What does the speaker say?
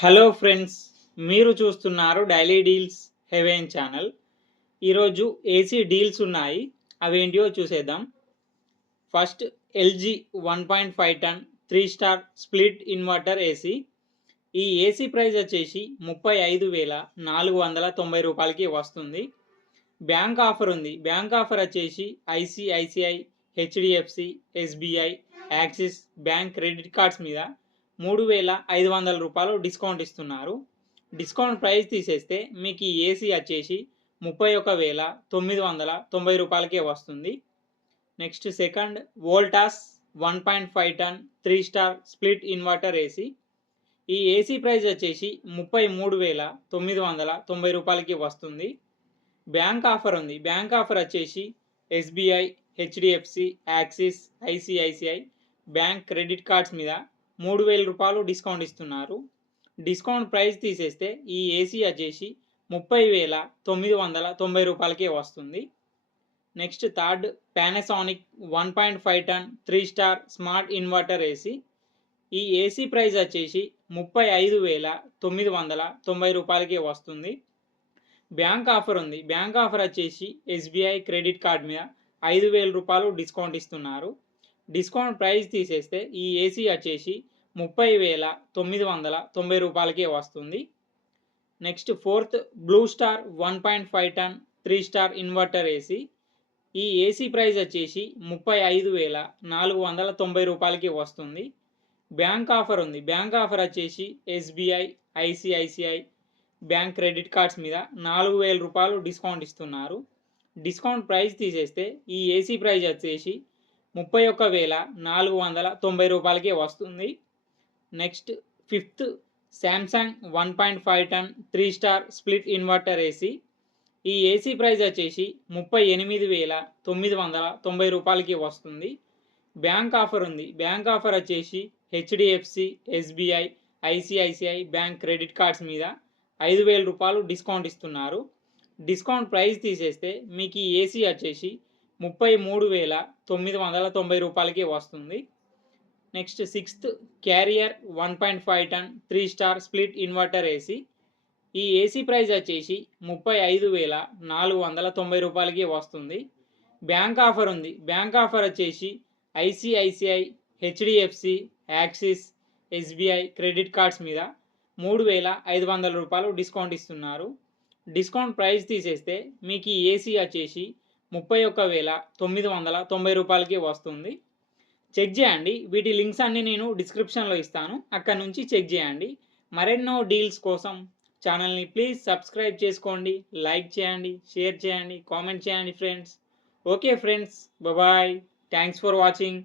Hello friends, మీరు చూస్తున్నారు daily deals haven channel. ఈరోజు ఏసీ డీల్స్ ఉన్నాయి, అవేంటియో చూసేద్దాం. ఫస్ట్ ఎల్జీ 1.5 టన్ 3 స్టార్ స్ప్లిట్ ఇన్వర్టర్ ఏసీ. ఈ ఏసీ ప్రైస్ వచ్చేసి 35,490 రూపాయలకి వస్తుంది. బ్యాంక్ ఆఫర్ ఉంది. బ్యాంక్ ఆఫర్ వచ్చేసి ICICI, HDFC, SBI, axis bank credit cards మీద 3,500 రూపాయలు డిస్కౌంట్ ఇస్తున్నారు. డిస్కౌంట్ ప్రైస్ తీసేస్తే మీకు ఈ ఏసీ వచ్చేసి 31,990 రూపాయలకే వస్తుంది. నెక్స్ట్ సెకండ్ వోల్టాస్ 1.5 టన్ 3 స్టార్ స్ప్లిట్ ఇన్వర్టర్ ఏసీ. ఈ ఏసీ ప్రైస్ వచ్చేసి 33,990 రూపాయలకి వస్తుంది. బ్యాంక్ ఆఫర్ ఉంది. బ్యాంక్ ఆఫర్ వచ్చేసి SBI, HDFC, axis, ICICI bank credit cards మీద 3,000 రూపాయలు డిస్కౌంట్ ఇస్తున్నారు. డిస్కౌంట్ ప్రైస్ తీసేస్తే ఈ ఏసీ వచ్చేసి 30,990 రూపాయలకే వస్తుంది. నెక్స్ట్ థర్డ్ పానాసోనిక్ 1.5 టన్ 3 స్టార్ స్మార్ట్ ఇన్వర్టర్ ఏసీ. ఈ ఏసీ ప్రైస్ వచ్చేసి 35,990 రూపాయలకే వస్తుంది. బ్యాంక్ ఆఫర్ ఉంది. బ్యాంక్ ఆఫర్ వచ్చేసి ఎస్బీఐ క్రెడిట్ కార్డ్ మీద 5,000 రూపాయలు డిస్కౌంట్ ఇస్తున్నారు. డిస్కౌంట్ ప్రైస్ తీసేస్తే ఈ ఏసీ వచ్చేసి 30,990 రూపాయలకే వస్తుంది. నెక్స్ట్ ఫోర్త్ బ్లూ స్టార్ 1.5 టన్ 3 స్టార్ ఇన్వర్టర్ ఏసీ. ఈ ఏసీ ప్రైస్ వచ్చేసి 35,490 రూపాయలకి వస్తుంది. బ్యాంక్ ఆఫర్ ఉంది. బ్యాంక్ ఆఫర్ వచ్చేసి SBI, ICICI bank credit cards మీద 4,000 రూపాయలు డిస్కౌంట్ ఇస్తున్నారు. డిస్కౌంట్ ప్రైస్ తీసేస్తే ఈ ఏసీ ప్రైస్ వచ్చేసి 31,490 రూపాయలకే వస్తుంది. నెక్స్ట్ ఫిఫ్త్ శాంసంగ్ 1.5 టన్ 3 స్టార్ స్ప్లిట్ ఇన్వర్టర్ ఏసీ. ఈ ఏసీ ప్రైస్ వచ్చేసి 38,990 రూపాయలకి వస్తుంది. బ్యాంక్ ఆఫర్ ఉంది. బ్యాంక్ ఆఫర్ వచ్చేసి HDFC, SBI, ICICI bank credit cards మీద 5,000 రూపాయలు డిస్కౌంట్ ఇస్తున్నారు. డిస్కౌంట్ ప్రైస్ తీసేస్తే మీకు ఈ ఏసీ వచ్చేసి 33,990 రూపాయలకి వస్తుంది. నెక్స్ట్ సిక్స్త్ క్యారియర్ 1.5 టన్ 3 స్టార్ స్ప్లిట్ ఇన్వర్టర్ ఏసీ. ఈ ఏసీ ప్రైస్ వచ్చేసి 35,490 రూపాయలకి వస్తుంది. బ్యాంక్ ఆఫర్ ఉంది. బ్యాంక్ ఆఫర్ వచ్చేసి ICICI, HDFC, axis, SBI credit cards మీద 3,500 రూపాయలు డిస్కౌంట్ ఇస్తున్నారు. డిస్కౌంట్ ప్రైస్ తీసేస్తే మీకు ఈ ఏసీ వచ్చేసి 31,990 రూపాయలకి వస్తుంది. చెక్ చేయండి. వీటి లింక్స్ అన్నీ నేను డిస్క్రిప్షన్లో ఇస్తాను, అక్కడ నుంచి చెక్ చేయండి. మరెన్నో డీల్స్ కోసం ఛానల్ని ప్లీజ్ సబ్స్క్రైబ్ చేసుకోండి, లైక్ చేయండి, షేర్ చేయండి, కామెంట్ చేయండి friends. Okay friends, bye. Thanks for watching.